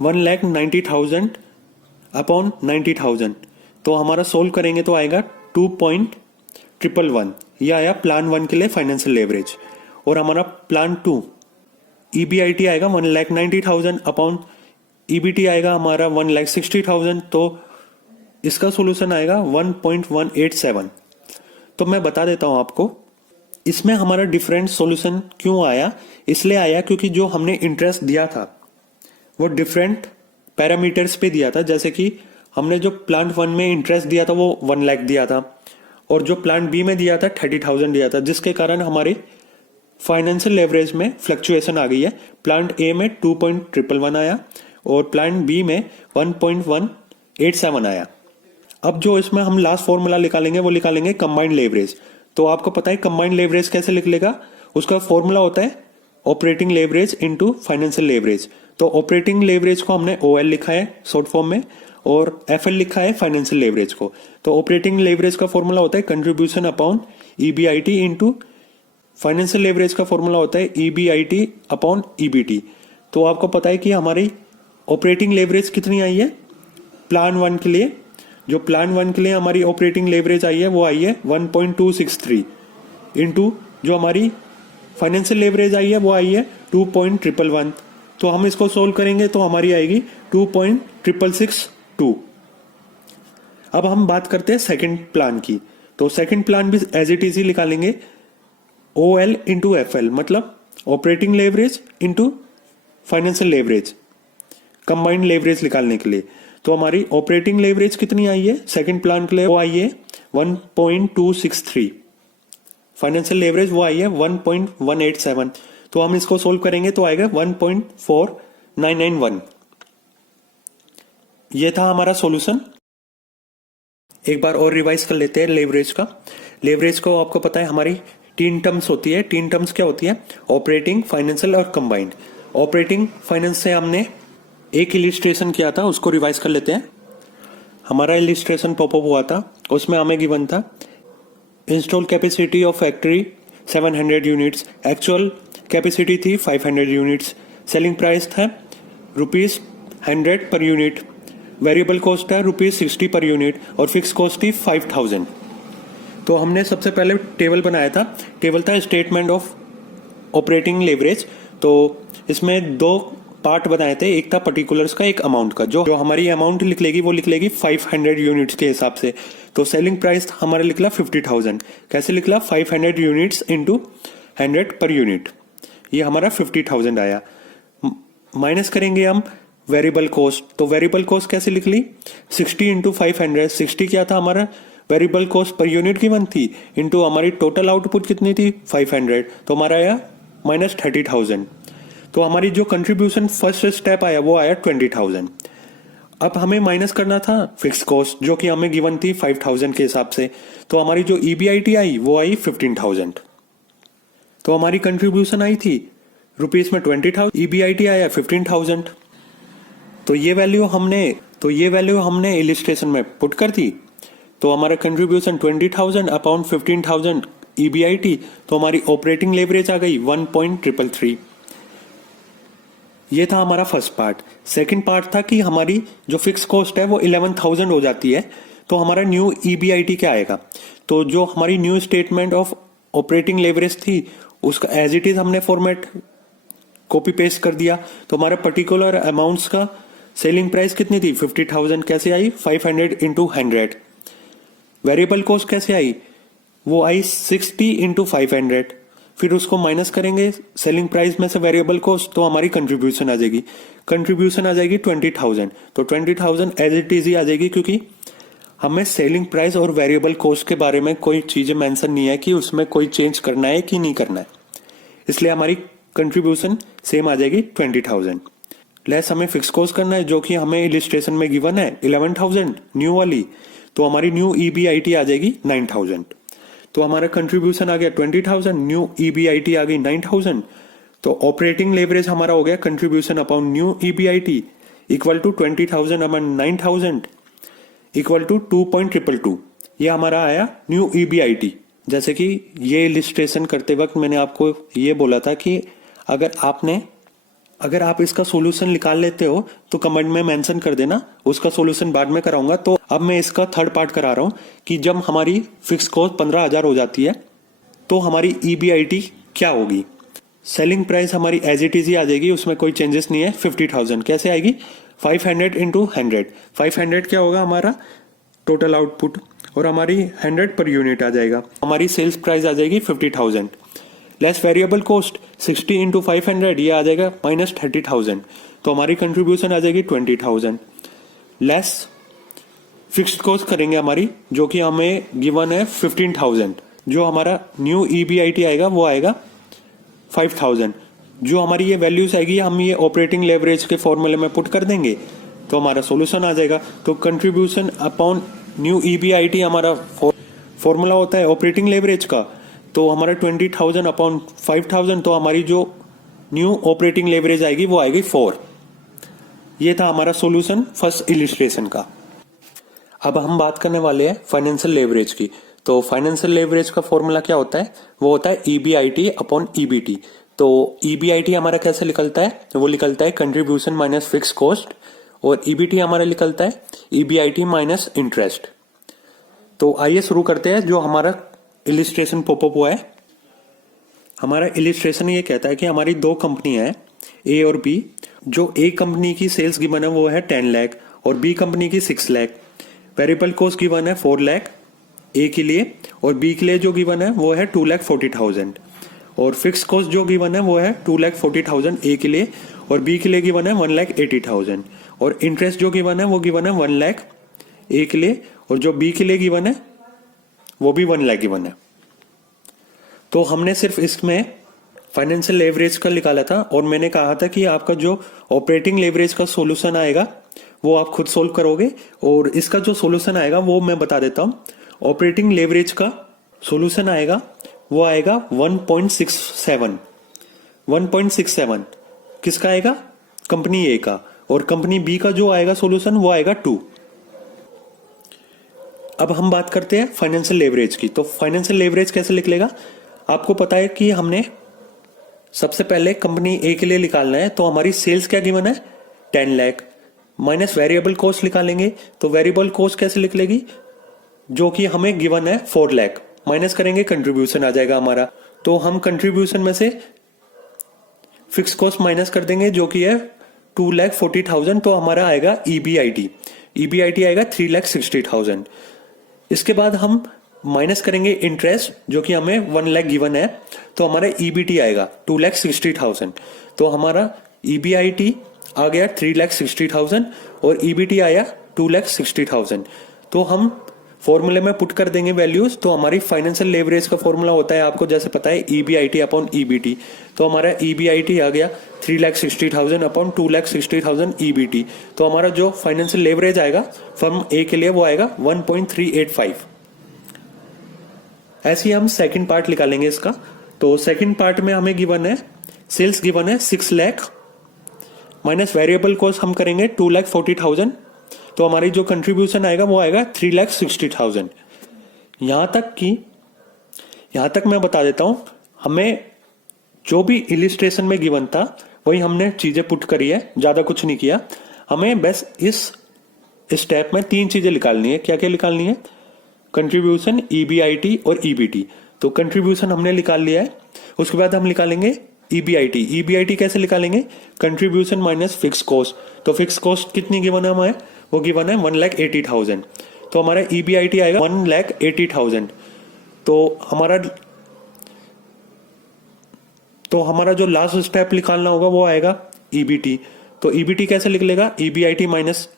1,90,000 अपॉन 90,000, तो हमारा सोल्व करेंगे तो आएगा 2.111। ये आया प्लान 1 के लिए फाइनेंशियल लेवरेज। और हमारा प्लान 2 EBIT आएगा 1,90,000 अपॉन EBT आएगा हमारा 1,60,000, तो इसका सोल्यूशन आएगा 1.187। तो मैं बता देता हूं आपको इसमें हमारा डिफरेंट सॉल्यूशन क्यों आया। इसलिए आया क्योंकि जो हमने इंटरेस्ट दिया था वो डिफरेंट पैरामीटर्स पे दिया था। जैसे कि हमने जो प्लान 1 में इंटरेस्ट दिया था वो 1 लाख दिया था, और जो प्लान बी में दिया था 30,000 दिया था, जिसके कारण हमारे फाइनेंशियल लेवरेज में फ्लक्चुएशन आ गई है। प्लान ए में 2.111 आया और प्लान बी में 1.187 आया। अब जो इसमें हम लास्ट फॉर्मूला निकालेंगे वो निकालेंगे कंबाइंड लेवरेज। तो आपको पता है कंबाइंड लेवरेज कैसे लिख लेगा, उसका फॉर्मूला होता है operating leverage into financial leverage. तो ऑपरेटिंग लेवरेज को हमने OL लिखा है शॉर्ट फॉर्म में और FL लिखा है फाइनेंशियल लेवरेज को। तो ऑपरेटिंग लेवरेज का फॉर्मूला होता है contribution upon EBIT into financial leverage का फॉर्मूला होता है EBIT अपॉन EBT। तो आपको पता है कि हमारी ऑपरेटिंग लेवरेज कितनी आई है प्लान 1 के लिए। जो प्लान 1 के लिए हमारी ऑपरेटिंग लेवरेज आई है वो आई है 1.263 इंटू जो हमारी फाइनेंशियल लेवरेज आई है वो आई है 2.111। तो हम इसको सोल्व करेंगे तो हमारी आएगी 2.662। अब हम बात करते हैं सेकंड प्लान की। तो सेकंड प्लान भी एज इट इज ही निकालेंगे OL इंटू FL, मतलब operating leverage into financial leverage, combined leverage निकालने के लिए। तो हमारी ऑपरेटिंग लेवरेज कितनी आई है सेकंड प्लान के लिए, वो आई है 1.263। फाइनेंशियल लेवरेज वो आई है 1.187। तो हम इसको सोल्व करेंगे तो आएगा 1.4991। ये था हमारा सॉल्यूशन। एक बार और रिवाइज कर लेते हैं लेवरेज का। लेवरेज को आपको पता है हमारी 3 टर्म्स होती है। 3 टर्म्स क्या होती है, ऑपरेटिंग, फाइनेंशियल और कंबाइंड। ऑपरेटिंग फाइनेंस से हमने एक इलिस्ट्रेशन किया था, उसको रिवाइज कर लेते हैं। हमारा इलिस्ट्रेशन पॉपअप हुआ था, उसमें हमें गिवन था install capacity of factory 700 units, actual capacity थी 500 यूनिट्स, सेलिंग प्राइस था ₹100 पर यूनिट, वेरिएबल कॉस्ट था ₹60 पर यूनिट और फिक्स कॉस्ट थी 5000। तो हमने सबसे पहले टेबल बनाया था, टेबल था स्टेटमेंट ऑफ ऑपरेटिंग लेवरेज। तो इसमें दो पार्ट बनाए थे, एक था पर्टिकुलर्स का, एक अमाउंट का। जो हमारी अमाउंट लिख लेगी वो लिख लेगी 500 यूनिट्स के हिसाब से। तो सेलिंग प्राइस हमारा निकला 50,000। कैसे निकला? 500 यूनिट्स इंटू 100 पर यूनिट, ये हमारा 50,000 आया। माइनस करेंगे हम वेरिएबल कॉस्ट। तो वेरिएबल कॉस्ट कैसे लिख ली? 60 इंटू 500। 60 क्या था हमारा? Variable cost per unit given थी, इंटू हमारी टोटल आउटपुट कितनी थी? 500। तो हमारा आया -30,000। तो हमारी जो कंट्रीब्यूशन फर्स्ट स्टेप आया वो आया 20,000। अब हमें माइनस करना था फिक्स कॉस्ट, जो कि हमें गिवन थी 5,000 के हिसाब से। तो हमारी जो ईबीआईटी आई वो आई 15,000। तो हमारी कंट्रीब्यूशन आई थी रुपीस में 20,000, ईबीआईटी आया 15,000। तो ये वैल्यू हमने इलिस्ट्रेशन में पुट कर दी। तो हमारा कंट्रीब्यूशन 20,000 अपॉन 15,000 ईबीआईटी, तो हमारी ऑपरेटिंग लेवरेज आ गई 1.333। ये था हमारा फर्स्ट पार्ट। सेकंड पार्ट था कि हमारी जो फिक्स कॉस्ट है वो 11,000 हो जाती है, तो हमारा न्यू ईबीआईटी क्या आएगा? तो जो हमारी new statement of operating leverage थी उसका एज इट इज हमने फॉर्मेट कॉपी पेस्ट कर दिया। तो हमारा पर्टिकुलर अमाउंट्स का सेलिंग प्राइस कितनी थी? 50,000। कैसे आई? 500 इंटू 100। वेरिएबल कॉस्ट कैसे आई? वो आई 60 इंटू 500। फिर उसको माइनस करेंगे सेलिंग प्राइस में से वेरिएबल कॉस्ट, तो हमारी कंट्रीब्यूशन आ जाएगी। कंट्रीब्यूशन आ जाएगी 20,000। तो 20,000 एज इट इज ही आ जाएगी, क्योंकि हमें सेलिंग प्राइस और वेरिएबल कॉस्ट के बारे में कोई चीजें मेंशन नहीं है कि उसमें कोई चेंज करना है कि नहीं करना है, इसलिए हमारी कंट्रीब्यूशन सेम आ जाएगी 20,000। लेस हमें फिक्स कॉस्ट करना है, जो कि हमें इलिस्ट्रेशन में गिवन है 11,000 न्यू वाली। तो हमारी न्यू ईबीआईटी आ जाएगी 9,000। तो हमारा कंट्रीब्यूशन आ गया 20,000, न्यू ईबीआईटी आ गई 9,000। तो ऑपरेटिंग लेवरेज हमारा हो गया contribution upon new EBIT equal to 20,000 upon 9,000 equal to 2.222। ये हमारा आया न्यू ईबीआईटी। जैसे कि ये इलिस्ट्रेशन करते वक्त मैंने आपको ये बोला था कि अगर आप इसका सॉल्यूशन निकाल लेते हो तो कमेंट में मेंशन कर देना, उसका सॉल्यूशन बाद में कराऊंगा। तो अब मैं इसका थर्ड पार्ट करा रहा हूं कि जब हमारी फिक्स कॉस्ट 15,000 हो जाती है तो हमारी ईबीआईटी क्या होगी? सेलिंग प्राइस हमारी एज इट इज ही आ जाएगी, उसमें कोई चेंजेस नहीं है। 50,000 कैसे आएगी? 500 इंटू 100। 500 क्या होगा? हमारा टोटल आउटपुट, और हमारी 100 पर यूनिट आ जाएगा। हमारी सेल्स प्राइस आ जाएगी 50,000 लेस वेरिएबल कॉस्ट 60 इंटू 500, ये आ जाएगा -30,000। तो हमारी कंट्रीब्यूशन आ जाएगी 20,000 लेस फिक्स्ड कॉस्ट करेंगे हमारी, जो कि हमें गिवन है 15,000। जो हमारा न्यू ईबीआईटी आएगा वो आएगा 5,000। जो हमारी ये वैल्यूज आएगी हम ये ऑपरेटिंग लेवरेज के फॉर्मूले में पुट कर देंगे, तो हमारा सॉल्यूशन आ जाएगा। तो कंट्रीब्यूशन अपॉन न्यू ईबीआईटी हमारा फॉर्मूला होता है ऑपरेटिंग लेवरेज का। तो हमारा 20,000 अपॉन 5,000, तो हमारी जो न्यू ऑपरेटिंग लेवरेज आएगी वो आएगी 4। ये था हमारा सॉल्यूशन फर्स्ट इलिस्ट्रेशन का। अब हम बात करने वाले हैं फाइनेंशियल लेवरेज की। तो फाइनेंशियल लेवरेज का फॉर्मूला क्या होता है? वो होता है ईबीआईटी अपॉन ईबीटी। तो ईबीआईटी हमारा कैसे निकलता है? वो निकलता है कंट्रीब्यूशन माइनस फिक्स कॉस्ट, और ईबीटी हमारा निकलता है ईबीआईटी माइनस इंटरेस्ट। तो आइए शुरू करते हैं। जो हमारा इलिस्ट्रेशन पॉपअप हुआ है, हमारा इलिस्ट्रेशन ये कहता है कि हमारी दो कंपनियां हैं ए और बी। जो ए कंपनी की सेल्स गिवन है वो है 10 लाख और बी कंपनी की 6 लाख। वेरिएबल कॉस्ट गिवन है 4 लाख ए के लिए, और बी के लिए जो गिवन है वो है 2,40,000। और फिक्स कॉस्ट जो गिवन है वो है 2,40,000 ए के लिए, और बी के लिए गिवन है 1,80,000। और इंटरेस्ट जो गिवन है वो गिवन है 1 लाख ए के लिए, और जो बी के लिए गिवन है वो भी 1 लाख गिवन है। तो हमने सिर्फ इसमें फाइनेंशियल लेवरेज का निकाला था, और मैंने कहा था कि आपका जो ऑपरेटिंग लेवरेज का सॉल्यूशन आएगा वो आप खुद सोल्व करोगे, और इसका जो सॉल्यूशन आएगा वो मैं बता देता हूं। ऑपरेटिंग लेवरेज का सॉल्यूशन आएगा वो आएगा 1.67। 1.67 किसका आएगा? कंपनी ए का। और कंपनी बी का जो आएगा सॉल्यूशन वो आएगा 2। अब हम बात करते हैं फाइनेंशियल लेवरेज की। तो फाइनेंशियल लेवरेज कैसे निकलेगा? आपको पता है कि हमने सबसे पहले कंपनी ए के लिए निकालना है। तो हमारी सेल्स क्या गिवन है? 10 लाख माइनस वेरिएबल कॉस्ट निकालेंगे। तो वेरिएबल कॉस्ट कैसे निकलेगी? जो कि हमें गिवन है 4 लाख, माइनस करेंगे कंट्रीब्यूशन आ जाएगा हमारा। तो हम कंट्रीब्यूशन में से फिक्स कॉस्ट माइनस कर देंगे जो कि है 2,40,000, तो हमारा आएगा ईबीआईटी। ईबीआईटी आएगा 3,60,000। इसके बाद हम माइनस करेंगे इंटरेस्ट जो कि हमें 1 लाख गिवन है, तो हमारा ईबीटी आएगा 2,60,000। तो हमारा ईबीआईटी आ गया 3,60,000 और ईबीटी आया 2,60,000। तो हम फॉर्मूले में पुट कर देंगे वैल्यूज। तो हमारी फाइनेंशियल लेवरेज का फॉर्मूला होता है, आपको जैसे पता है, ईबीआईटी अपॉन ईबीटी। तो हमारा ईबीआईटी आ गया 3,60,000 अपॉन 2,60,000 ईबीटी। तो हमारा जो फाइनेंशियल लेवरेज आएगा फर्म ए के लिए वो आएगा 1.385। ऐसे ही हम सेकंड पार्ट निकालेंगे इसका। तो सेकंड पार्ट में हमें गिवन है, सेल्स गिवन है 6 लाख माइनस वेरिएबल कॉस्ट हम करेंगे 2,40,000। तो हमारी जो कंट्रीब्यूशन आएगा वो आएगा 3,60,000। यहां तक मैं बता देता हूं, हमें जो भी इलिस्ट्रेशन में गिवन था वही हमने चीजें पुट करी है, ज्यादा कुछ नहीं किया। हमें बस इस स्टेप में 3 चीजें निकालनी है। क्या क्या निकालनी है? कंट्रीब्यूशन, ईबीआईटी और ईबीटी। तो कंट्रीब्यूशन हमने निकाल लिया है। उसके बाद हम निकालेंगे ईबीआईटी। ईबीआईटी कैसे निकालेंगे? Contribution minus fix cost. तो फिक्स कॉस्ट कितनी गिवन है हमें? वो गिवन है 1,80,000। तो हमारा ईबीआईटी आएगा 1,80,000। तो हमारा जो लास्ट स्टेप निकालना होगा वो आएगा ईबीटी। तो ईबीटी कैसे लिख लेगा? EBIT minus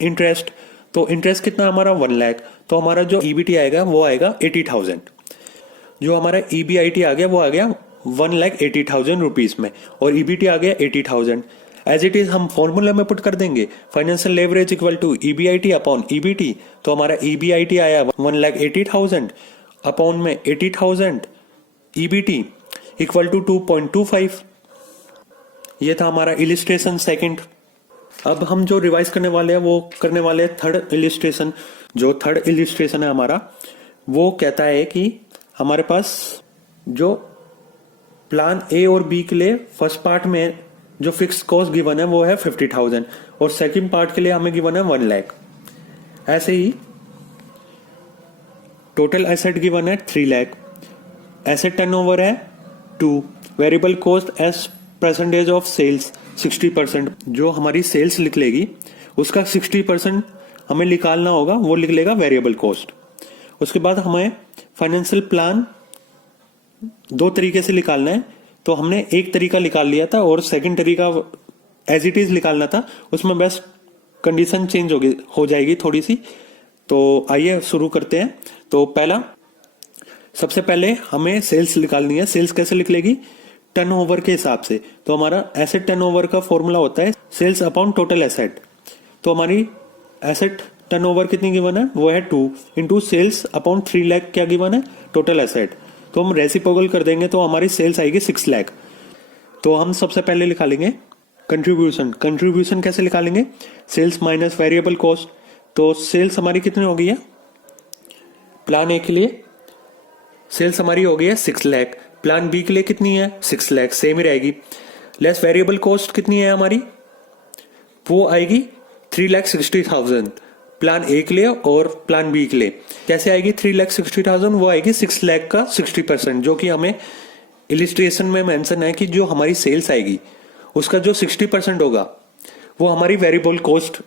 interest. तो इंटरेस्ट कितना हमारा 1 लाख। तो हमारा जो ईबीटी आएगा वो आएगा 80,000। जो हमारा ईबीआईटी आ गया वो आ गया 1,80,000 रुपीज में, और ईबीटी आ गया 80,000। एज इट इज हम फॉर्मूला में पुट कर देंगे, financial leverage equal to EBIT upon EBT. तो हमारा ईबीआईटी आया 1,80,000 अपॉन में 80,000 ईबीटी इक्वल टू 2.25। ये था हमारा इलिस्ट्रेशन सेकंड। अब हम जो रिवाइज करने वाले हैं वो करने वाले हैं थर्ड इलिस्ट्रेशन। जो थर्ड इलिस्ट्रेशन है हमारा, वो कहता है कि हमारे पास जो प्लान ए और बी के लिए फर्स्ट पार्ट में जो फिक्स कॉस्ट गिवन है वो है 50,000 और सेकंड पार्ट के लिए हमें गिवन है 1 लाख। ऐसे ही टोटल एसेट गिवन है 3 लाख, एसेट टर्नओवर है 2, variable cost as percentage of sales 60%। जो हमारी सेल्स लिख लेगी उसका 60% हमें निकालना होगा, वो लिख लेगा वेरिएबल कॉस्ट। उसके बाद हमें फाइनेंशियल प्लान 2 तरीके से निकालना है। तो हमने एक तरीका निकाल लिया था और सेकंड तरीका एज इट इज निकालना था, उसमें बस कंडीशन चेंज हो जाएगी थोड़ी सी। तो आइए शुरू करते हैं। तो सबसे पहले हमें सेल्स निकालनी है। सेल्स कैसे लिख लेगी? टर्नओवर के हिसाब से। तो हमारा एसेट टर्नओवर का फॉर्मूला होता है सेल्स अपॉन टोटल एसेट। तो हमारी एसेट टर्नओवर कितनी गिवन है? वो है 2 इंटू सेल्स अपॉन 3 लाख क्या गिवन है? Total asset. तो हम रेसिप्रोकल कर देंगे तो हमारी सेल्स आएगी 6 लाख। तो हम सबसे पहले निकालेंगे कंट्रीब्यूशन। कंट्रीब्यूशन कैसे निकालेंगे? Sales minus variable cost. तो सेल्स हमारी कितनी हो गई है? प्लान ए के लिए सेल्स हमारी हो गई है 6 लाख। प्लान बी के लिए कितनी है? 6 लाख, सेम ही रहेगी। लेस वेरिएबल कॉस्ट कितनी है हमारी? वो आएगी 3,60,000 प्लान ए के लिए और प्लान बी के लिए। कैसे आएगी 3,60,000? वो आएगी 6 लाख का 60%, जो कि हमें इलिस्ट्रेशन में मेंशन है कि जो हमारी सेल्स आएगी उसका जो 60% होगा वो हमारी वेरिएबल कॉस्ट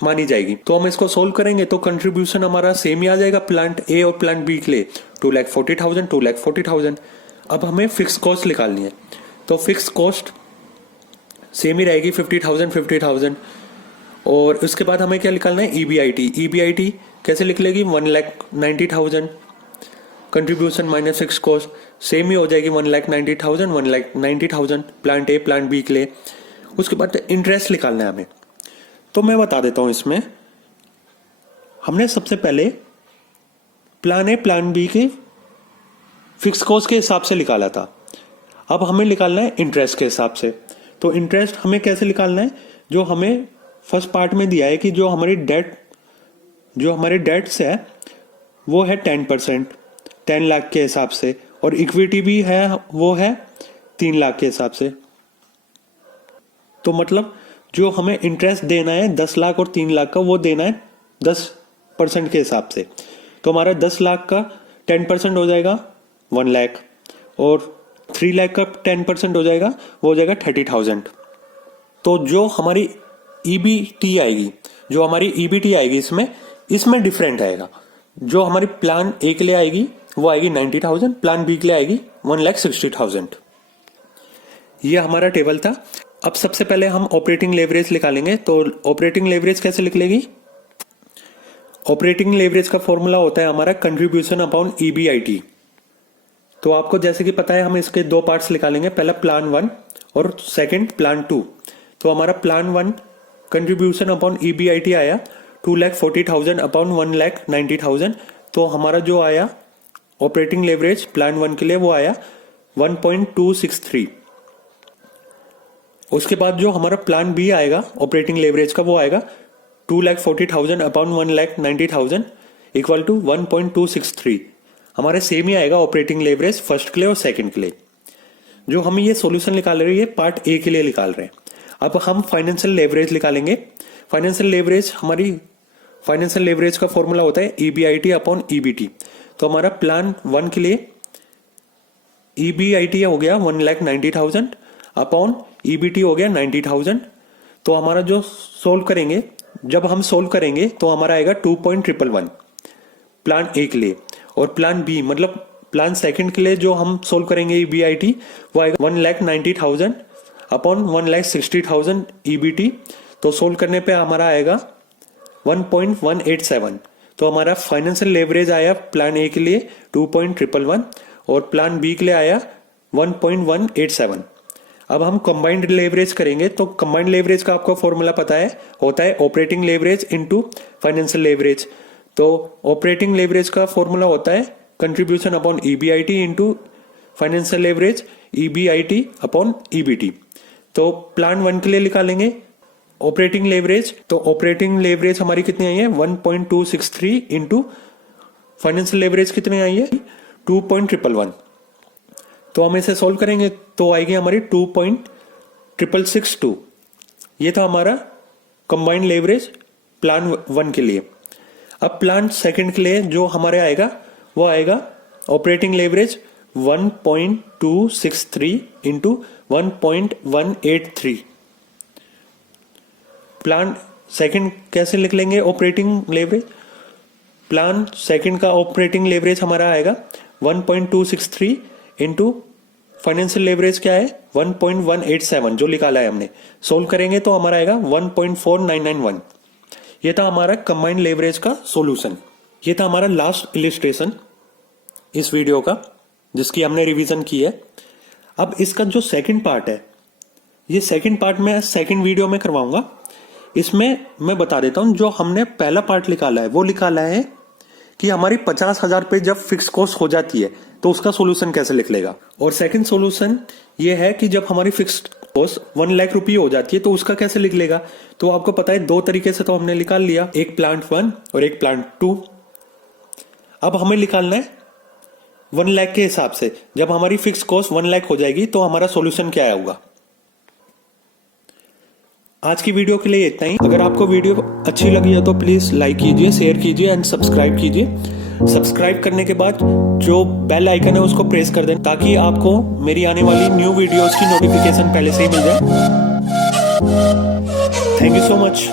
मानी जाएगी। तो हम इसको सोल्व करेंगे तो कंट्रीब्यूशन हमारा सेम ही आ जाएगा प्लांट ए और प्लांट बी के लिए 2,40,000 2,40,000। अब हमें फिक्स कॉस्ट निकालनी है। तो फिक्स कॉस्ट सेम ही रहेगी 50,000 50,000। और उसके बाद हमें क्या निकालना है? ईबीआईटी। ईबीआईटी कैसे लिख लेगी? 1,90,000 contribution minus fix cost same ही हो जाएगी 1,90,000 1,90,000 प्लांट ए प्लांट बी के लिए। उसके बाद इंटरेस्ट निकालना है हमें। तो मैं बता देता हूं, इसमें हमने सबसे पहले प्लान ए प्लान बी के फिक्स कॉस्ट के हिसाब से निकाला था। अब हमें निकालना है इंटरेस्ट के हिसाब से। तो इंटरेस्ट हमें कैसे निकालना है? जो हमें फर्स्ट पार्ट में दिया है कि जो हमारे डेट्स है वो है 10%, 10 लाख के हिसाब से, और इक्विटी भी है वो है 3 लाख के हिसाब से। तो मतलब जो हमें इंटरेस्ट देना है 10 लाख और 3 लाख का, वो देना है 10% के हिसाब से। तो हमारा 10 लाख का 10% हो जाएगा 1 लाख, और 3 लाख का 10% हो जाएगा, वो हो जाएगा 30,000। तो जो हमारी ईबीटी आएगी, जो हमारी ईबीटी आएगी इसमें डिफरेंट आएगा। जो हमारी प्लान ए के लिए आएगी वो आएगी 90,000, प्लान बी के लिए आएगी 1,60,000। ये हमारा टेबल था। अब सबसे पहले हम ऑपरेटिंग लेवरेज निकालेंगे। तो ऑपरेटिंग लेवरेज कैसे लिख लेगी? ऑपरेटिंग लेवरेज का फॉर्मूला होता है हमारा कंट्रीब्यूशन अपॉन ईबीआईटी। तो आपको जैसे कि पता है हम इसके दो पार्ट्स निकालेंगे, पहला प्लान 1 और सेकंड प्लान 2। तो हमारा प्लान 1 कंट्रीब्यूशन अपॉन ईबीआईटी आया 2,40,000 अपॉन 1,90,000। तो हमारा जो आया ऑपरेटिंग लेवरेज प्लान 1 के लिए वो आया 1.263। उसके बाद जो हमारा प्लान बी आएगा ऑपरेटिंग लेवरेज का वो आएगा 2,40,000 अपॉन 1,90,000 इक्वल टू 1.263। हमारे सेम ही आएगा ऑपरेटिंग लेवरेज फर्स्ट के लिए और सेकंड के लिए। जो हम ये सॉल्यूशन निकाल रहे हैं ये पार्ट ए के लिए निकाल रहे हैं। अब हम फाइनेंशियल लेवरेज निकालेंगे। फाइनेंशियल लेवरेज का फॉर्मूला होता है ईबीआईटी अपॉन ईबीटी। तो हमारा प्लान 1 के लिए ईबीआईटी हो गया 1,90,000 अपॉन ईबीटी हो गया 90,000। तो हमारा जो सोल्व करेंगे, जब हम सोल्व करेंगे तो हमारा आएगा 2.111 प्लान ए के लिए। और प्लान बी मतलब प्लान सेकंड के लिए जो हम सोल्व करेंगे ईबीआईटी वो आएगा 1,90,000 अपॉन 1,60,000 ईबीटी। तो सोल्व करने पे हमारा आएगा 1.187। तो हमारा फाइनेंशियल लेवरेज आया प्लान ए के लिए 2.111 और प्लान बी के लिए आया 1.187। अब हम कंबाइंड लेवरेज करेंगे। तो कंबाइंड लेवरेज का आपको फॉर्मूला पता है, होता है operating leverage into financial leverage. तो ऑपरेटिंग लेवरेज का फॉर्मूला होता है contribution upon EBIT into financial leverage EBIT upon EBT. तो प्लान 1 के लिए निकालेंगे ऑपरेटिंग लेवरेज। तो ऑपरेटिंग लेवरेज हमारी कितनी आई है 1.263 इंटू फाइनेंशियल लेवरेज कितनी आई है 2.111। तो हम इसे सोल्व करेंगे तो आएगी हमारी 2.662। ये था हमारा कंबाइंड लेवरेज प्लान 1 के लिए। अब प्लान सेकंड के लिए जो हमारे आएगा वो आएगा operating leverage 1.263 into 1.183। Plan second कैसे लिख लेंगे ऑपरेटिंग लेवरेज? प्लान सेकंड का ऑपरेटिंग लेवरेज हमारा आएगा 1.263 इंटू फाइनेंशियल लेवरेज क्या है 1.187 जो निकाला है हमने। सोल्व करेंगे तो हमारा आएगा 1.4991। ये था हमारा कंबाइंड लेवरेज का सॉल्यूशन। ये था हमारा लास्ट इलिस्ट्रेशन इस वीडियो का जिसकी हमने रिवीजन की है। अब इसका जो सेकंड पार्ट है, ये सेकंड पार्ट मैं सेकंड वीडियो में करवाऊंगा। इसमें मैं बता देता हूं जो हमने पहला पार्ट निकाला है वो निकाला है कि हमारी 50,000 पे जब फिक्स कॉस्ट हो जाती है तो उसका सॉल्यूशन कैसे लिख लेगा। और सेकंड सॉल्यूशन ये है कि जब हमारी फिक्स कॉस्ट 1 लाख रुपये हो जाती है तो उसका कैसे लिख लेगा। तो आपको पता है दो तरीके से तो हमने निकाल लिया, एक प्लांट 1 और एक प्लांट 2। अब हमें निकालना है 1 लाख के हिसाब से। जब हमारी फिक्स कॉस्ट 1 लाख हो जाएगी तो हमारा सॉल्यूशन क्या होगा। आज की वीडियो के लिए इतना ही। अगर आपको वीडियो अच्छी लगी है तो प्लीज लाइक कीजिए, शेयर कीजिए एंड सब्सक्राइब कीजिए। सब्सक्राइब करने के बाद जो बेल आइकन है उसको प्रेस कर दें ताकि आपको मेरी आने वाली न्यू वीडियोस की नोटिफिकेशन पहले से ही मिल जाए। Thank you so much.